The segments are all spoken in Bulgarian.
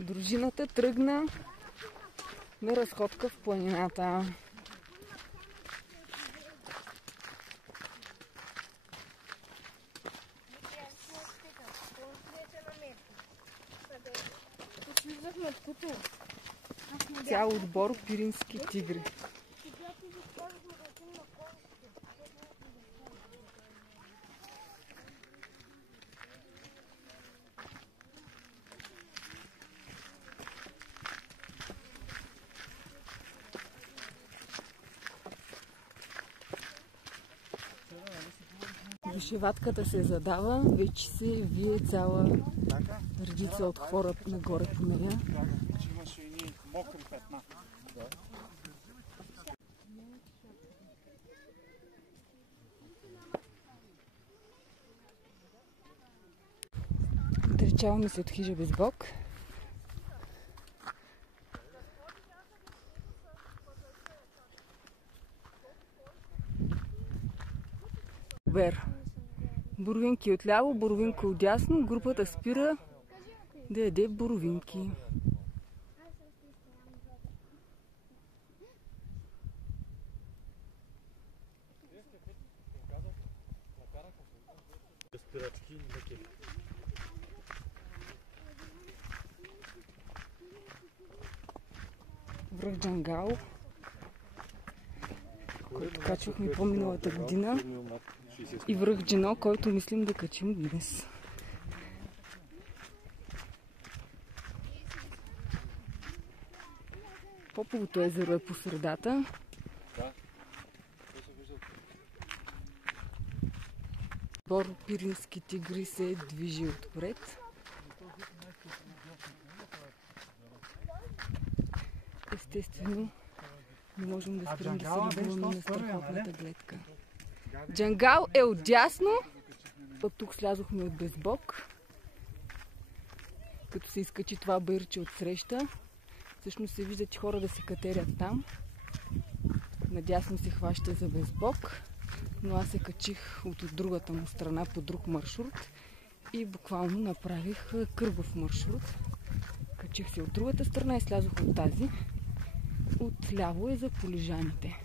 Дружината тръгна на разходка в планината. Цял отбор пирински тигри. Вишеватката се задава, вече се вие цяла редица от хора нагоре по нея. Имаше и мокри петна. Отречаваме се от хижа без Бог. Бер. Боровинки отляво, боровинка отдясно. Групата спира да яде боровинки. Връх Джангал, който качвахме по-миналата година, и връх Джино, който мислим да качим днес. Поповото езеро е по средата. Отбор пирински тигри се движи отпред. Естествено, не можем да спрем да се любоваме на страхотната гледка. Джангал е отдясно, пък тук слязохме от Безбог. Като се изкачи това баирче от среща, всъщност се виждат хора да се катерят там. Надясно се хваща за Безбог, но аз се качих от другата му страна по друг маршрут и буквално направих кръгов маршрут. Качих се от другата страна и слязох от тази. Отляво е за полежаните.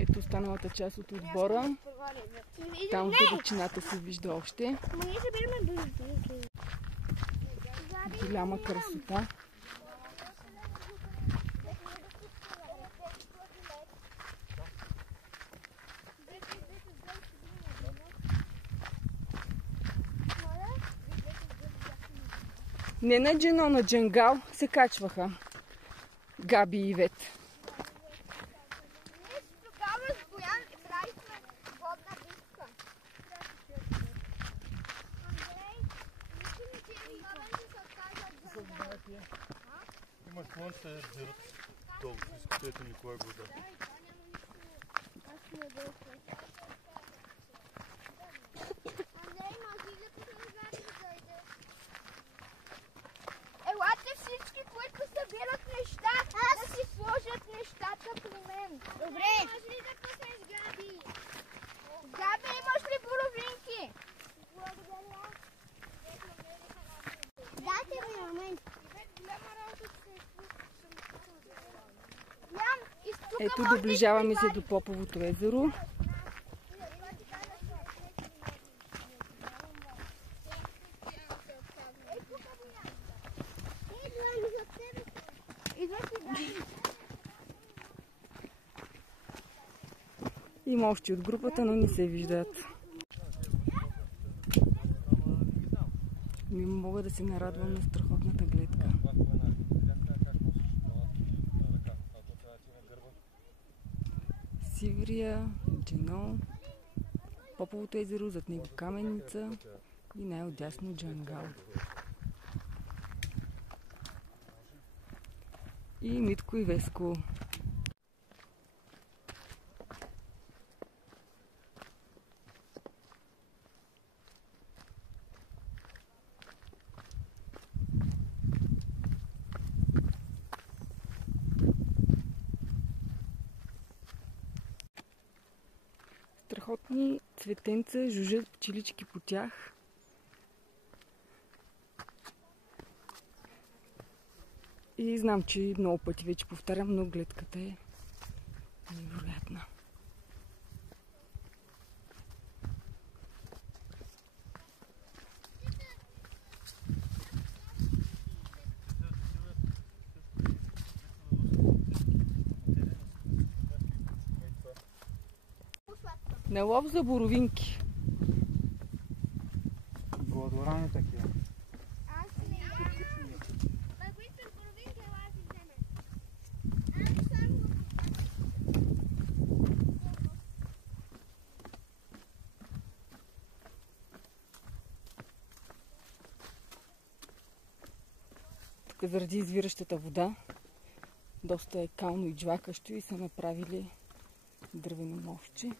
Ето останалата част от отбора. Там в далечината се вижда още. Голяма красота. Не на Джино, на Джангал се качваха Габи и Ивет. Има слънце, дират долу, изкутете ми кой го да. Елате всички, които събират неща, да си сложат нещата при мен. Добре. Може ли да пуснеш Габи? Габи, имаш ли боровинки? Благодаря. Дайте ми момент. Ето доближаваме се до Поповото езеро. Има още от групата, но не се виждат. Не мога да се нарадвам на страхотната гледка. Сиврия, Джино, Поповото езеро, зад него Каменица и най-отдясно Джангал. И Митко и Веско. страхотни цветенца, жужжат пчелички по тях. И знам, че много пъти вече повтарям, но гледката е невероятна. На лов за боровинки. Гладорани такива. Аз не знам. Ма кои са боровинки, ела си вземе. Аз сам го... Тук заради извиращата вода доста е кално и джвакащо и са направили дървено мостче.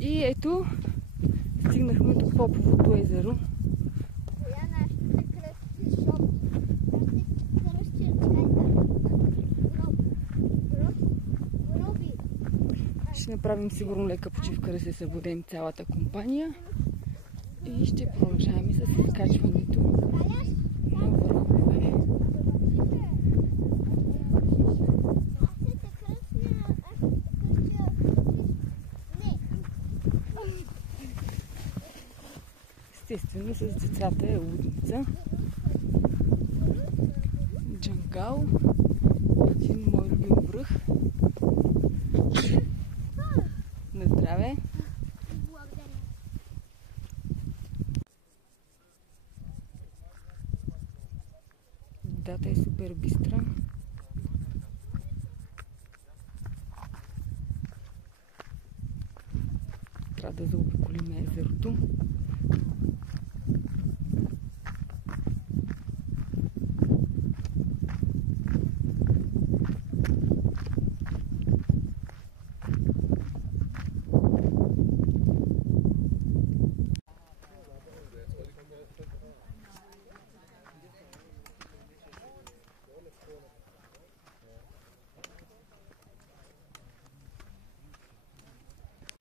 И ето, стигнахме до Поповото езеро. Ще направим сигурно лека почивка да се събудем цялата компания и ще продължаваме с изкачването на върхове. Естествено, с децата е лудница. Джангал. Един мой любим връх. На здраве! Водата е супер бистра. Трябва да заобиколим езерото.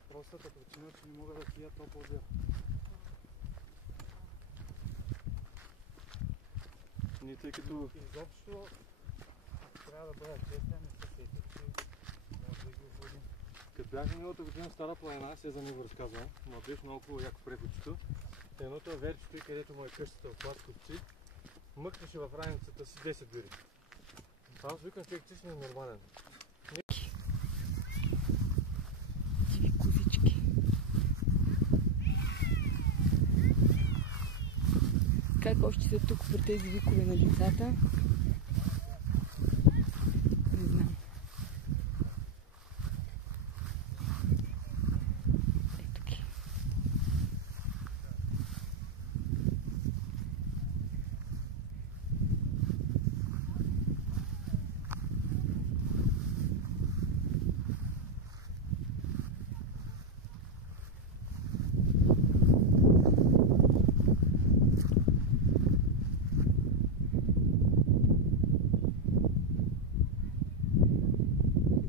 Простата причина, че не мога да пия топъл бир. Ние тъй като... Изобщо трябва да бъда честен и се сетих, че може да ги водим. Като бях миналата година в Стара планина, се за него разказвам, но беше много хубаво яко преходчето. Едното е верчето и където му е къщата в Пласковци, мъкнеше в раницата си 10 бири. Аз викам, човек, ти си ненормален. Козички. Как още са тук при тези викове на децата? Не знам. Ето ги.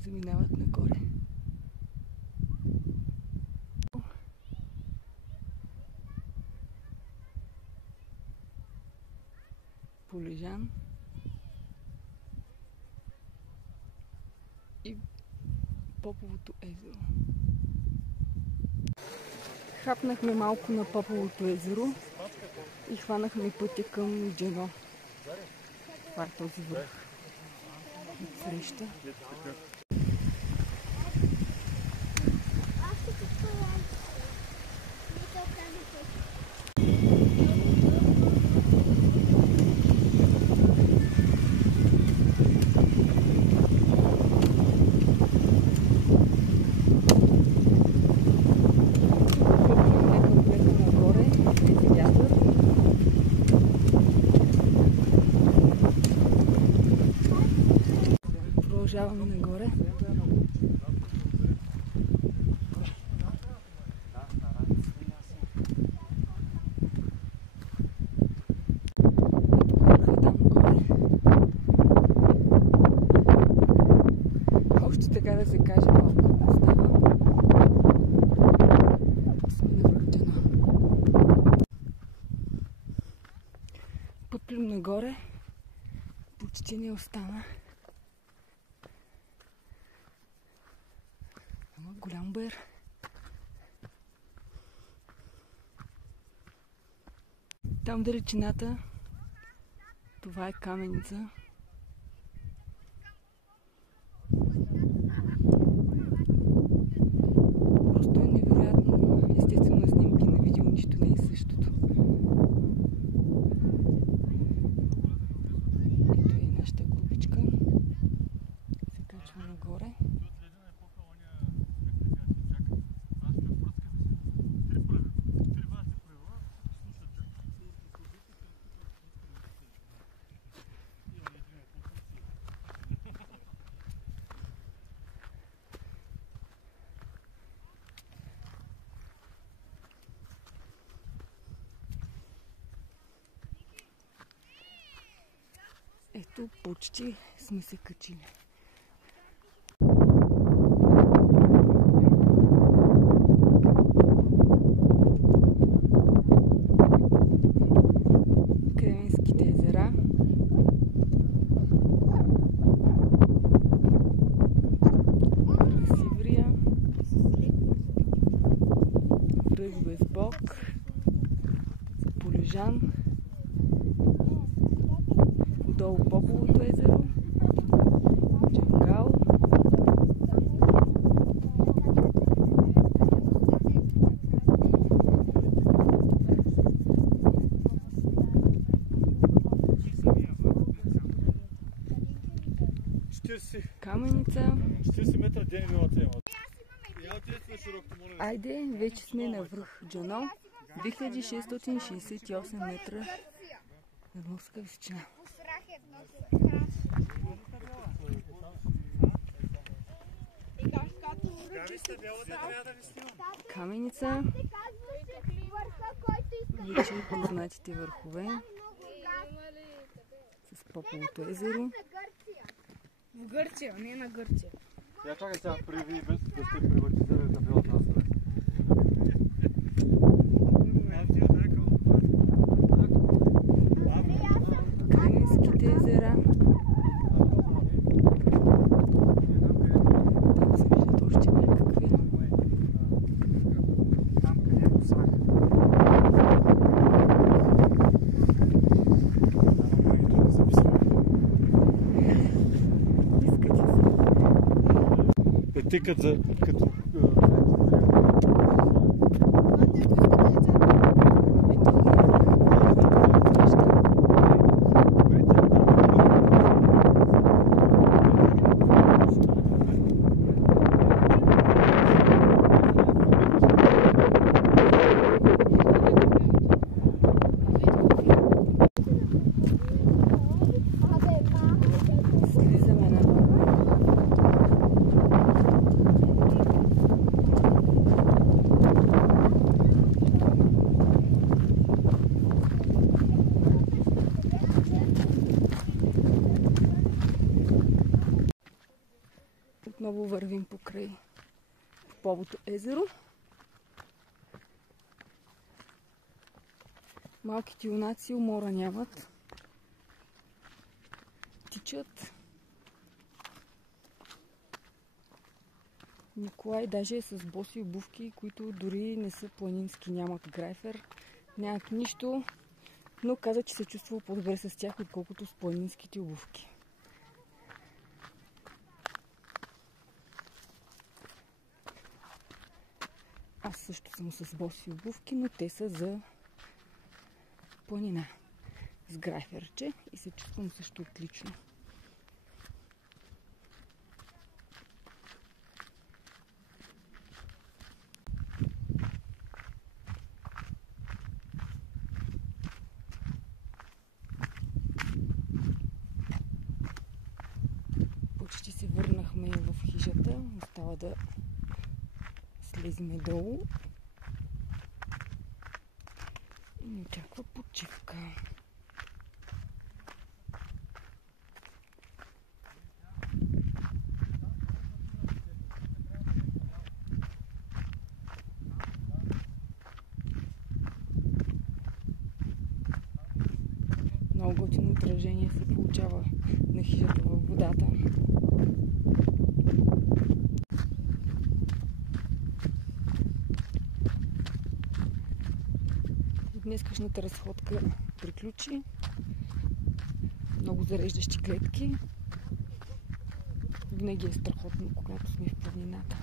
Заминават нагоре. Полежан и Поповото езеро. Хапнахме малко на Поповото езеро и хванахме пътя към Джано. Това е този връх от среща. Продължаваме нагоре. Още така да се каже, малко остава. Сме на връх Джано. Пъплим нагоре. Почти не остана. Голям бър. Там в далечината това е каменица. Просто е невероятно. Естествено на снимки, на видео нищо не е същото. Ето е нашата групичка. Се качва нагоре. Ето, почти сме се качили. Кременските езера. Сиврия. Връх Безбог. Полежан. Долу Поповото езеро, Джангал, Каменица. 40 метра ден елевация има. Айде, вече сме на връх Джано, 2668 метра надморска височина. Каменица, вече познатите върхове с Поповото езеро. В Гърция, не на Гърция. Я чакай сега преди без да сте приватизирали табелата на страна. Кременските езера. Там се виждат още някакви. Там където са. Тикат за като слизаме на отново вървим покрай Поповото езеро. Малките юнаци умора нямат. Тичат. Николай даже е с боси обувки, които дори не са планински, нямат грайфер, нямат нищо, но каза, че се чувствал по-добре с тях, отколкото с планинските обувки. Аз също съм с боси обувки, но те са за планина с граферче и се чувствам също отлично. Почти се върнахме в хижата. Остава да слеземе долу. И ни очаква почивка. Много готино отражение се получава на хижата във водата. Днескашната разходка приключи. Много зареждащи гледки. Винаги е страхотно, когато сме в планината.